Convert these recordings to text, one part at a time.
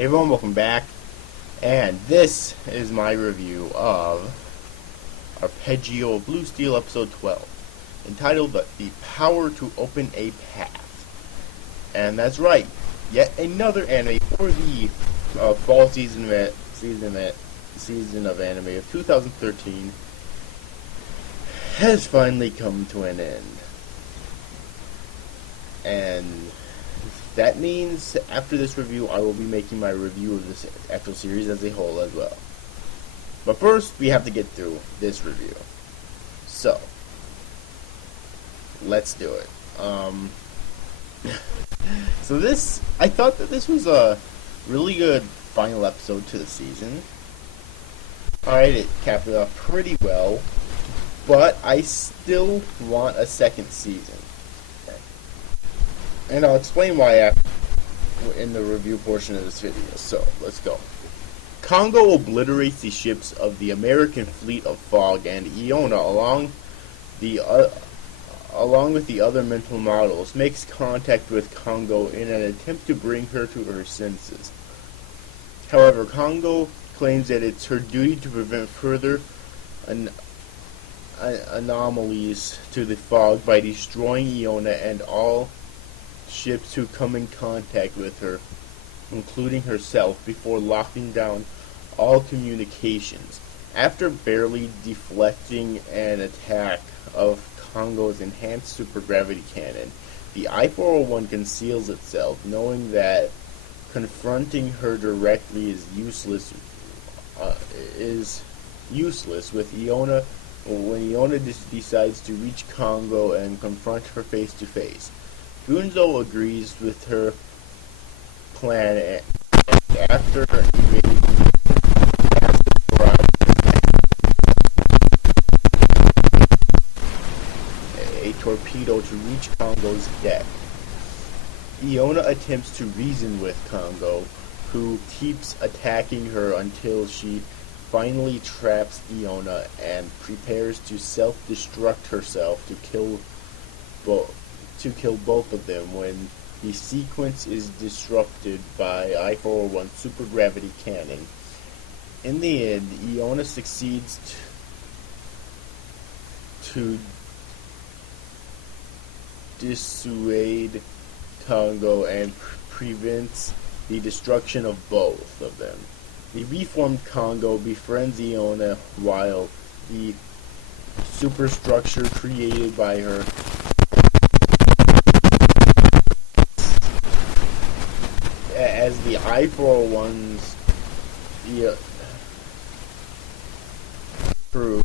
Hey everyone, welcome back, and this is my review of Arpeggio Blue Steel episode 12, entitled The Power to Open a Path. And that's right, yet another anime for the fall season of anime of 2013 has finally come to an end. And that means after this review, I will be making my review of this actual series as a whole as well. But first, we have to get through this review. So, let's do it. I thought that this was a really good final episode to the season. Alright, it capped it off pretty well, but I still want a second season. And I'll explain why in the review portion of this video. So, let's go. Congo obliterates the ships of the American fleet of Fog and Iona along with the other mental models, makes contact with Congo in an attempt to bring her to her senses. However, Congo claims that it's her duty to prevent further anomalies to the Fog by destroying Iona and all ships who come in contact with her, including herself, before locking down all communications. After barely deflecting an attack of Congo's enhanced supergravity cannon, the I-401 conceals itself, knowing that confronting her directly is useless with Iona when Iona decides to reach Congo and confront her face to face. Gunzo agrees with her plan, and after evading a torpedo to reach Congo's deck. Iona attempts to reason with Congo, who keeps attacking her until she finally traps Iona and prepares to self-destruct herself to kill both of them when the sequence is disrupted by I-401 supergravity cannon. In the end, Iona succeeds to dissuade Congo and prevents the destruction of both of them. The reformed Congo befriends Iona while the superstructure created by her as the I-401's crew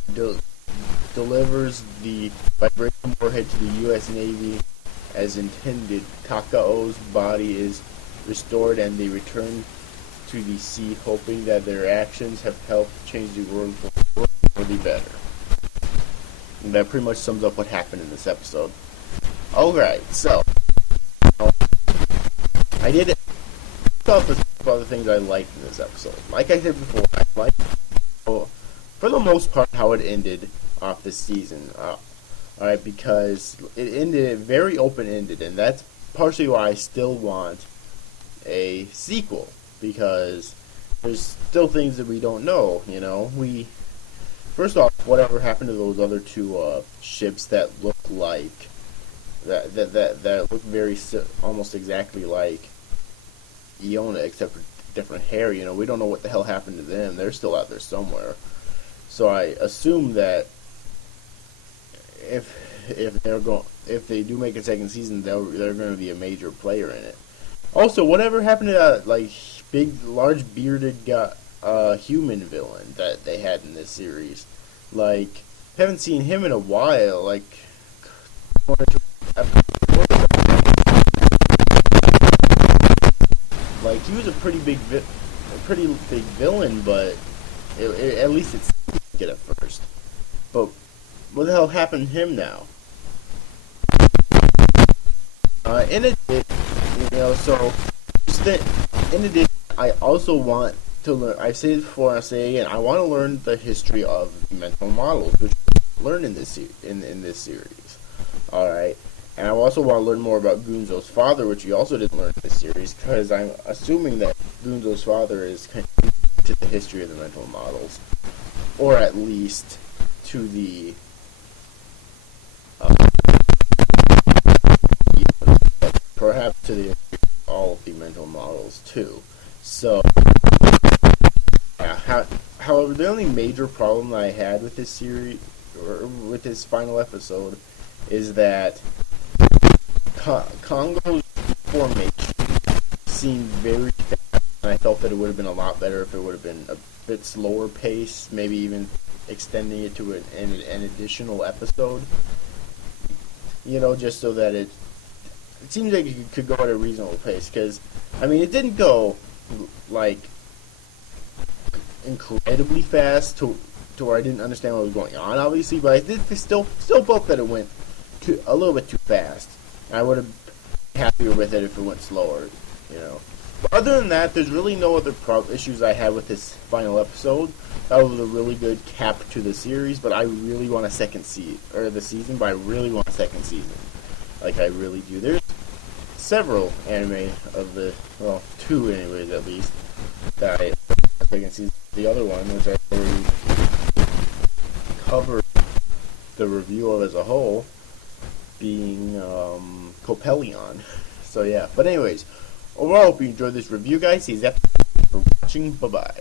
delivers the vibration warhead to the U.S. Navy as intended. Takao's body is restored and they return to the sea, hoping that their actions have helped change the world for the better. And that pretty much sums up what happened in this episode. Alright, so I did it. Up with other things I liked in this episode. Like I said before, I liked, for the most part, how it ended off this season. Alright, because it ended very open-ended, and that's partially why I still want a sequel, because there's still things that we don't know, you know. First off, whatever happened to those other two ships that look like, that look very, almost exactly like Iona, except for different hair, you know. We don't know what the hell happened to them. They're still out there somewhere. So I assume that if they do make a second season, they're going to be a major player in it. Also, whatever happened to that large bearded human villain that they had in this series? Like, haven't seen him in a while. Like, he was a pretty big villain, but at least it seemed like it at first. But what the hell happened to him now? In addition, I also want to learn. I've said it before, and I'll say it again. I want to learn the history of mental models, which we learn in this series. All right, And I also want to learn more about Gunzo's father, which we also didn't learn in this series, because I'm assuming that Gunzo's father is connected to the history of the mental models, or at least to the perhaps to the all of the mental models too. So, yeah. However, the only major problem that I had with this series, or with this final episode, is that Congo's formation seemed very fast, and I felt that it would have been a lot better if it would have been a bit slower pace, maybe even extending it to an additional episode. Just so that it seems like it could go at a reasonable pace. Because, I mean, it didn't go like incredibly fast to where I didn't understand what was going on, obviously, but I did still felt that it went a little bit too fast. I would have been happier with it if it went slower. But other than that, there's really no other issues I had with this final episode. That was a really good cap to the series, but I really want a second season, but I really want a second season. Like, I really do. There's several anime well, two anyways at least, that I second season. The other one, which I already covered the review of as a whole, being Copelion. So yeah, but anyways, overall, I hope you enjoyed this review, guys. Thanks for watching. Bye bye.